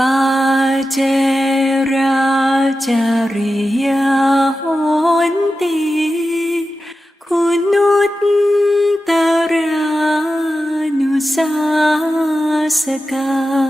ปาเจราจาริยาโหนตีคุณุตตรานุสาสกา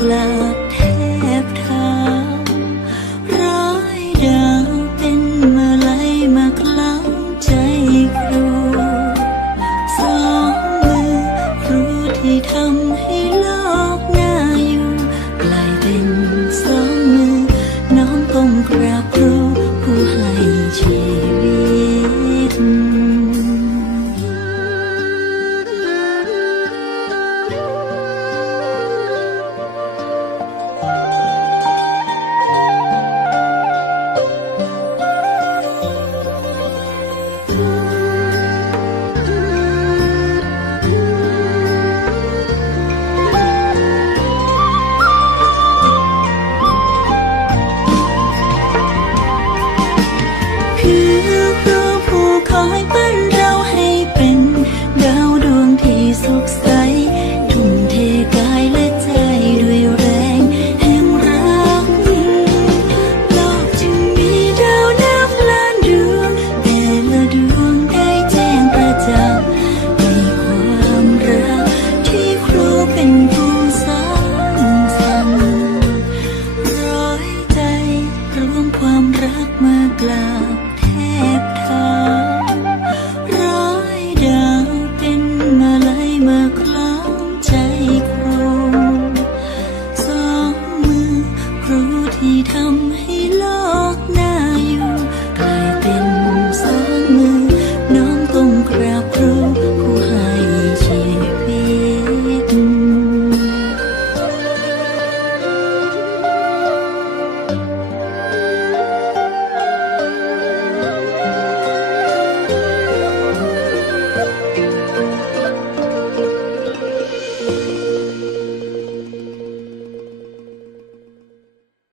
กลาบแทบเท้าร้ายดาเป็นมลัยมาคลำใจครูสองมือครูที่ทำให้ลา ความรักมากลาบแทบเท้าร้อยดาวเป็นมาลัยมาค